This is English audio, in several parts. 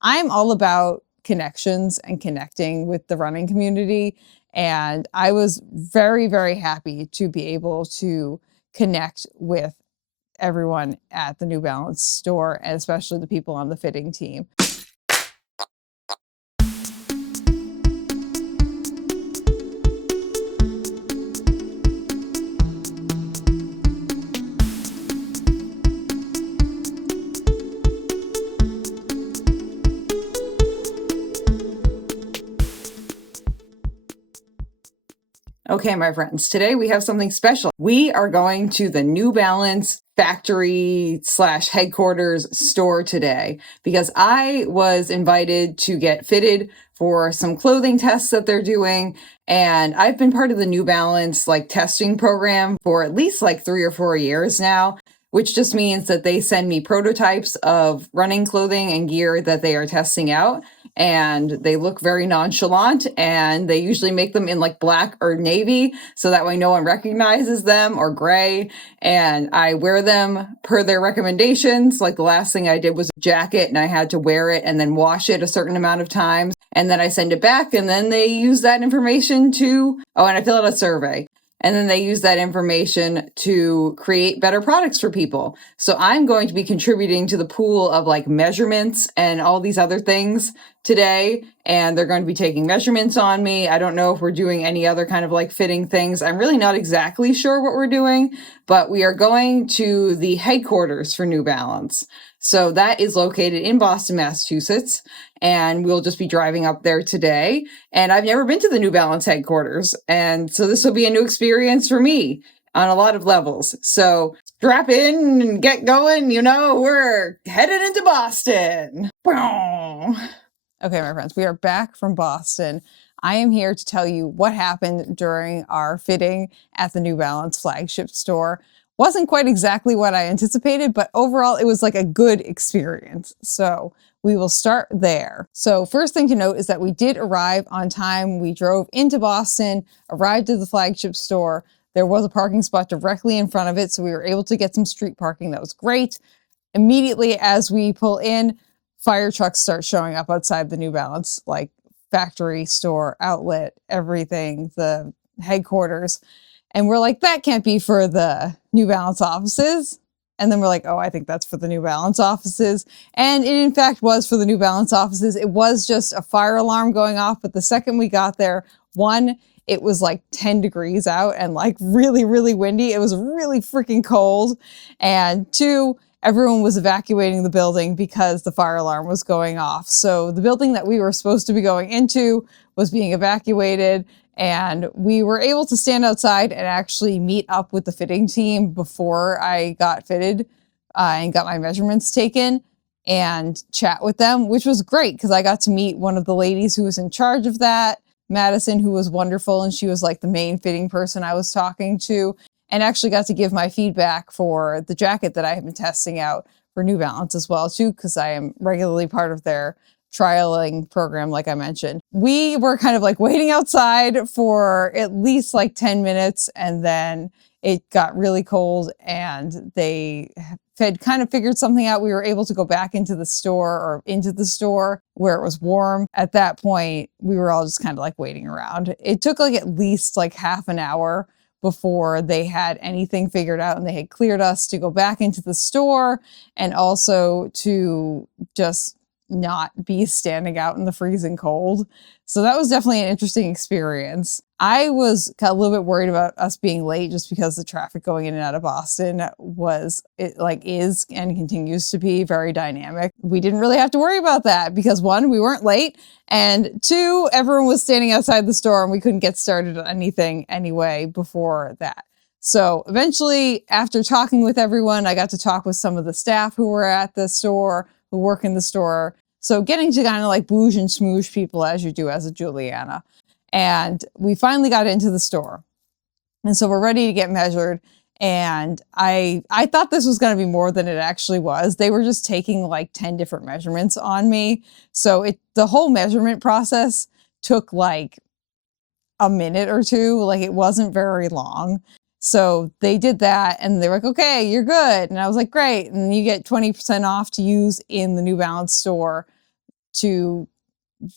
I'm all about connections and connecting with the running community. And I was very, very happy to be able to connect with everyone at the New Balance store, and especially the people on the fitting team. Okay, my friends, today we have something special. We are going to the New Balance factory / headquarters store today because I was invited to get fitted for some clothing tests that they're doing. And I've been part of the New Balance testing program for at least 3 or 4 years now, which just means that they send me prototypes of running clothing and gear that they are testing out. And they look very nonchalant, and they usually make them in black or navy so that way no one recognizes them, or gray. And I wear them per their recommendations. Like the last thing I did was a jacket, and I had to wear it and then wash it a certain amount of times. And then I send it back, and then they use that information and I fill out a survey. And then they use that information to create better products for people. So I'm going to be contributing to the pool of measurements and all these other things today. And they're going to be taking measurements on me. I don't know if we're doing any other kind of fitting things. I'm really not exactly sure what we're doing, but we are going to the headquarters for New Balance. So that is located in Boston, Massachusetts, and we'll just be driving up there today. And I've never been to the New Balance headquarters, and so this will be a new experience for me on a lot of levels. So strap in and get going. We're headed into Boston. Okay, my friends, we are back from Boston. I am here to tell you what happened during our fitting at the New Balance flagship store. Wasn't quite exactly what I anticipated, but overall it was a good experience. So we will start there. So first thing to note is that we did arrive on time. We drove into Boston, arrived at the flagship store. There was a parking spot directly in front of it, so we were able to get some street parking. That was great. Immediately as we pull in, fire trucks start showing up outside the New Balance, factory, store, outlet, everything, the headquarters. And we're like, that can't be for the New Balance offices. And then we're like, oh, I think that's for the New Balance offices. And it in fact was for the New Balance offices. It was just a fire alarm going off. But the second we got there, one, it was 10 degrees out and really, really windy. It was really freaking cold. And two, everyone was evacuating the building because the fire alarm was going off. So the building that we were supposed to be going into was being evacuated. And we were able to stand outside and actually meet up with the fitting team before I got fitted and got my measurements taken and chat with them, which was great because I got to meet one of the ladies who was in charge of that, Madison, who was wonderful. And she was the main fitting person I was talking to, and actually got to give my feedback for the jacket that I have been testing out for New Balance as well, too, because I am regularly part of their trialing program, like I mentioned. We were kind of waiting outside for at least 10 minutes, and then it got really cold and they had kind of figured something out. We were able to go back into the store where it was warm. At that point, we were all just kind of waiting around. It took at least half an hour before they had anything figured out, and they had cleared us to go back into the store and also to just not be standing out in the freezing cold. So that was definitely an interesting experience. I was a little bit worried about us being late just because the traffic going in and out of Boston is and continues to be very dynamic. We didn't really have to worry about that because one, we weren't late, and two, everyone was standing outside the store and we couldn't get started on anything anyway before that. So eventually, after talking with everyone, I got to talk with some of the staff who were at the store, who work in the store. So getting to kind of bouge and smooge people as you do as a Juliana. And we finally got into the store. And so we're ready to get measured. And I thought this was going to be more than it actually was. They were just taking 10 different measurements on me. So the whole measurement process took a minute or two. It wasn't very long. So they did that and they were like, okay, you're good. And I was like, great. And you get 20% off to use in the New Balance store to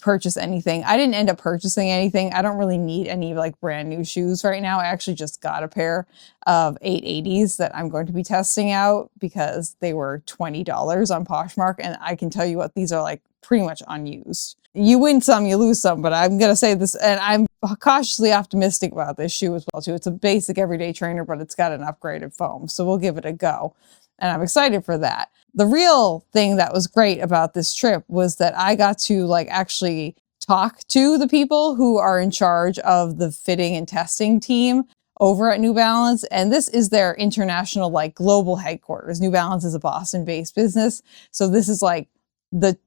purchase anything. I didn't end up purchasing anything. I don't really need any like brand new shoes right now. I actually just got a pair of 880s that I'm going to be testing out because they were $20 on Poshmark. And I can tell you what, these are like pretty much unused. You win some, you lose some, but I'm going to say this, and I'm cautiously optimistic about this shoe as well too. It's a basic everyday trainer, but it's got an upgraded foam. So we'll give it a go. And I'm excited for that. The real thing that was great about this trip was that I got to like actually talk to the people who are in charge of the fitting and testing team over at New Balance. And this is their international, like global headquarters. New Balance is a Boston-based business. So this is like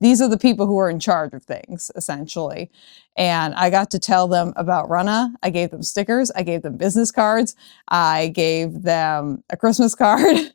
these are the people who are in charge of things, essentially. And I got to tell them about Runna. I gave them stickers. I gave them business cards. I gave them a Christmas card.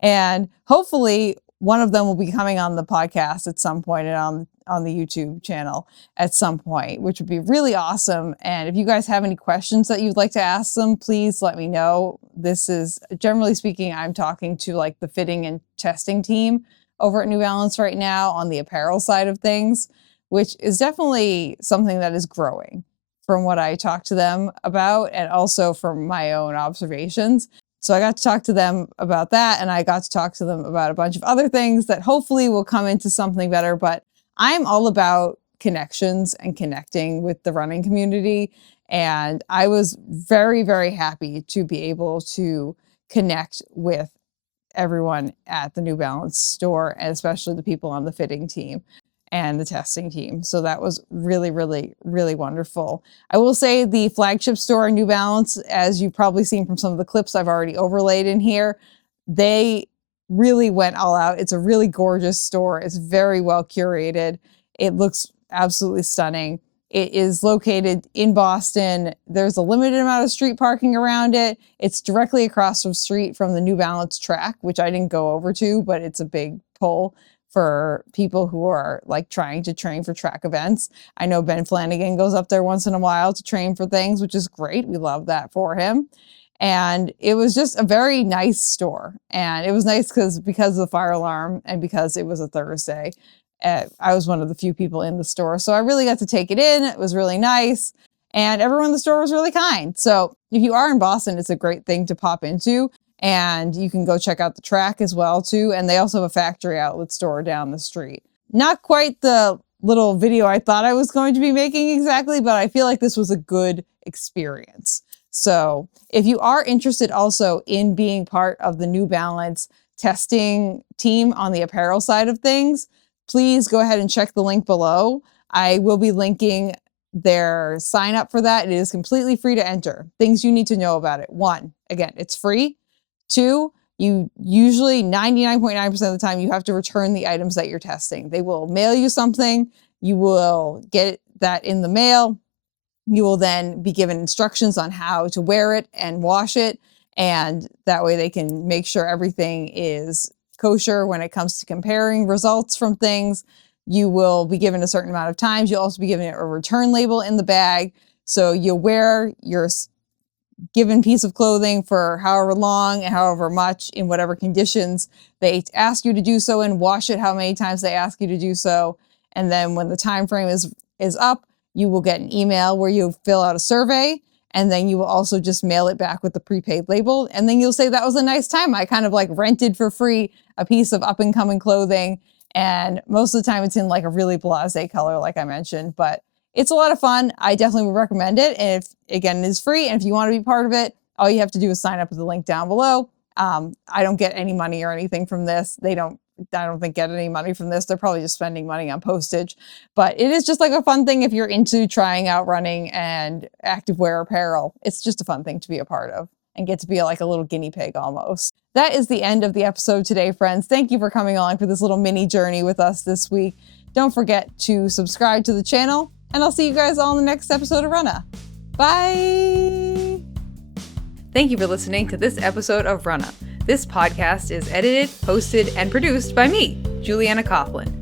And hopefully one of them will be coming on the podcast at some point and on the YouTube channel at some point, which would be really awesome. And if you guys have any questions that you'd like to ask them, please let me know. This is, generally speaking, I'm talking to like the fitting and testing team over at New Balance right now on the apparel side of things, which is definitely something that is growing from what I talked to them about and also from my own observations. So I got to talk to them about that, and I got to talk to them about a bunch of other things that hopefully will come into something better. But I'm all about connections and connecting with the running community. And I was very, very happy to be able to connect with everyone at the New Balance store, and especially the people on the fitting team and the testing team. So that was really, really, really wonderful. I will say the flagship store in New Balance, as you've probably seen from some of the clips I've already overlaid in here, they really went all out. It's a really gorgeous store. It's very well curated. It looks absolutely stunning. It is located in Boston. There's a limited amount of street parking around it. It's directly across the street from the New Balance track, which I didn't go over to, but it's a big pull for people who are like trying to train for track events. I know Ben Flanagan goes up there once in a while to train for things, which is great. We love that for him. And it was just a very nice store. And it was nice because of the fire alarm and because it was a Thursday. I was one of the few people in the store. So I really got to take it in. It was really nice. And everyone in the store was really kind. So if you are in Boston, it's a great thing to pop into. And you can go check out the track as well, too. And they also have a factory outlet store down the street. Not quite the little video I thought I was going to be making exactly, but I feel like this was a good experience. So if you are interested also in being part of the New Balance testing team on the apparel side of things, please go ahead and check the link below. I will be linking their sign up for that. It is completely free to enter. Things you need to know about it. 1, again, it's free. 2, you usually 99.9% of the time you have to return the items that you're testing. They will mail you something. You will get that in the mail. You will then be given instructions on how to wear it and wash it. And that way they can make sure everything is kosher when it comes to comparing results from things. You will be given a certain amount of times. You'll also be given a return label in the bag. So you'll wear your given piece of clothing for however long and however much in whatever conditions they ask you to do so, and wash it how many times they ask you to do so. And then when the time frame is up, you will get an email where you fill out a survey, and then you will also just mail it back with the prepaid label. And then you'll say, that was a nice time. I kind of like rented for free a piece of up and coming clothing. And most of the time it's in like a really blasé color, like I mentioned, but it's a lot of fun. I definitely would recommend it. And if, again, it is free. And if you want to be part of it, all you have to do is sign up with the link down below. I don't get any money or anything from this. I don't think get any money from this. They're probably just spending money on postage, but it is just like a fun thing if you're into trying out running and activewear apparel. It's just a fun thing to be a part of and get to be like a little guinea pig almost. That is the end of the episode today, friends. Thank you for coming along for this little mini journey with us this week. Don't forget to subscribe to the channel, and I'll see you guys all in the next episode of Runna. Bye! Thank you for listening to this episode of Runna. This podcast is edited, hosted, and produced by me, Juliana Coughlin.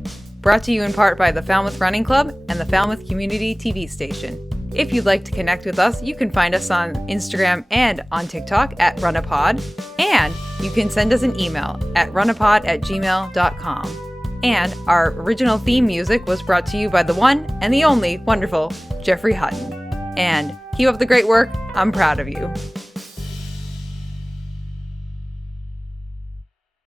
Brought to you in part by the Falmouth Running Club and the Falmouth Community TV station. If you'd like to connect with us, you can find us on Instagram and on TikTok at RunnaPod, and you can send us an email at runnapod@gmail.com. And our original theme music was brought to you by the one and the only wonderful Jeffrey Hutton. And keep up the great work. I'm proud of you.